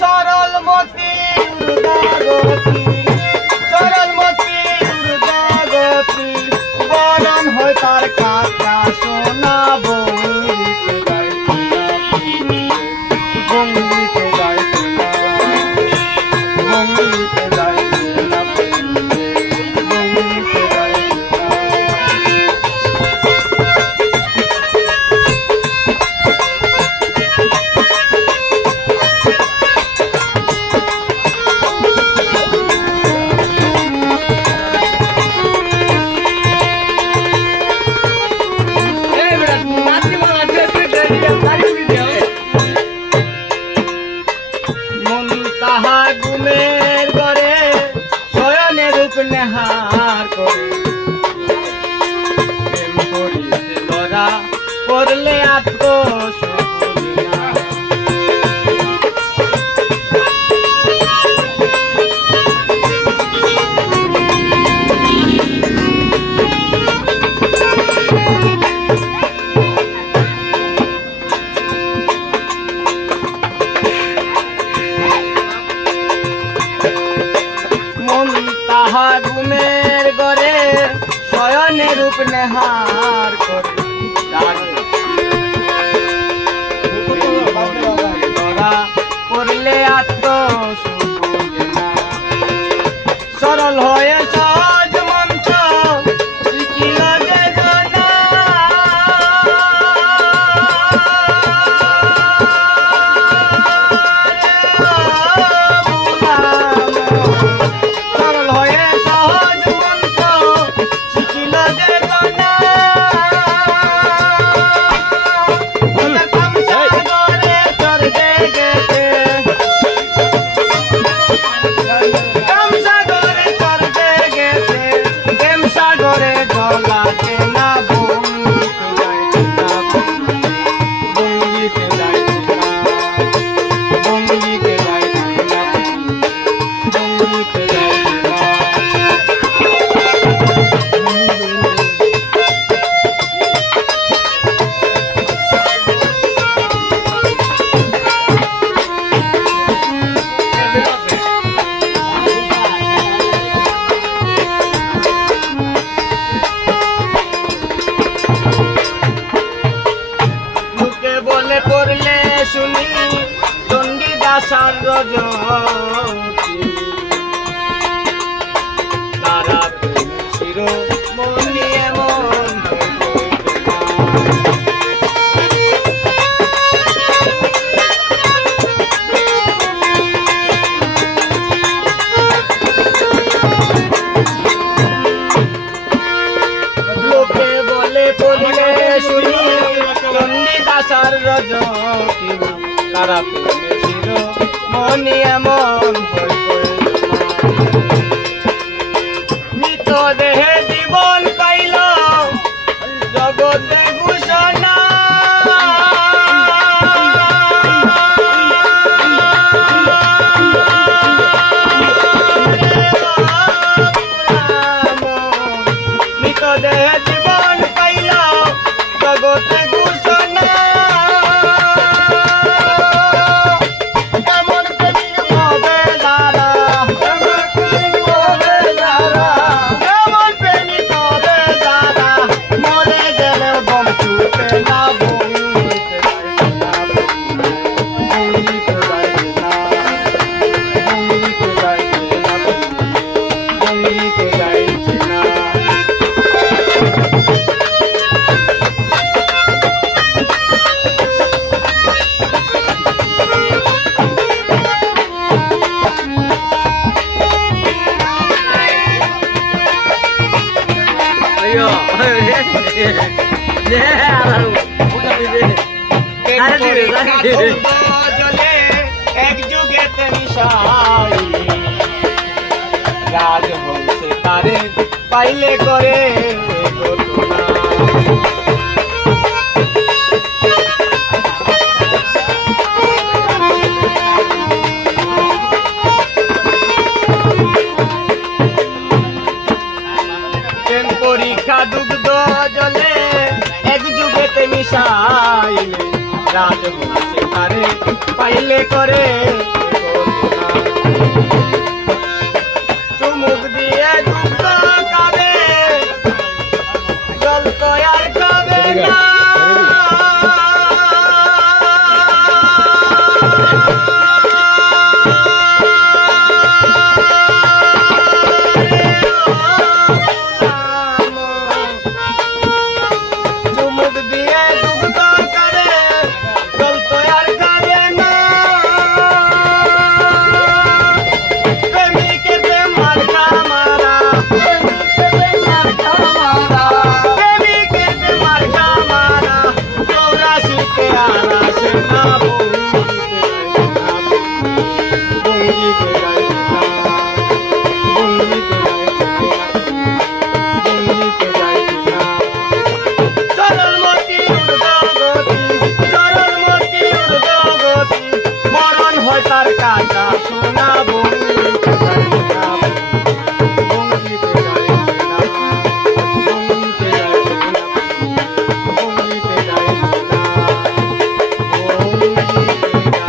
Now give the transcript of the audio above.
সরলমতি সরলমতি উর্দাগতি বরণ হয় তার কাকা সোনা বঙ্গিতে বঙ্গিতে ঘুমের ঘরে শয়নে রূপ নেহার করে প্রেম করিতে ধরা করলে ঘুমের ঘরে শয়নে রূপ নেহার করে ধরা করলে সরল হয়ে সহজ মন্ত্র শিখিল যে জনা সরল হয়ে পড়লে শুনি চণ্ডীদাসার রজনী তারা চির মনি এমন লোকে বলে পড়লে শুনি চণ্ডীদাসার রজনী তারা প্রেমে চির মনি এমন মৃত দেহে জীবন পাইল জগতে ঘোষণা মৃত দেহে জীবন পাইল জগতে ঘোষণা এক যুগেতে মিশাই রাজবংশে তারে পাইলে করে পরীক্ষা দুগ্ধ জলে এক যুগেতে মিশাইলে রাজবংশে তারে পাইলে করে তার কাটা সোনা বঙ্গিতে যাইবে না বঙ্গিতে যাইবে না বঙ্গিতে যাইবে না বঙ্গিতে যাইবে না বঙ্গিতে যাইবে না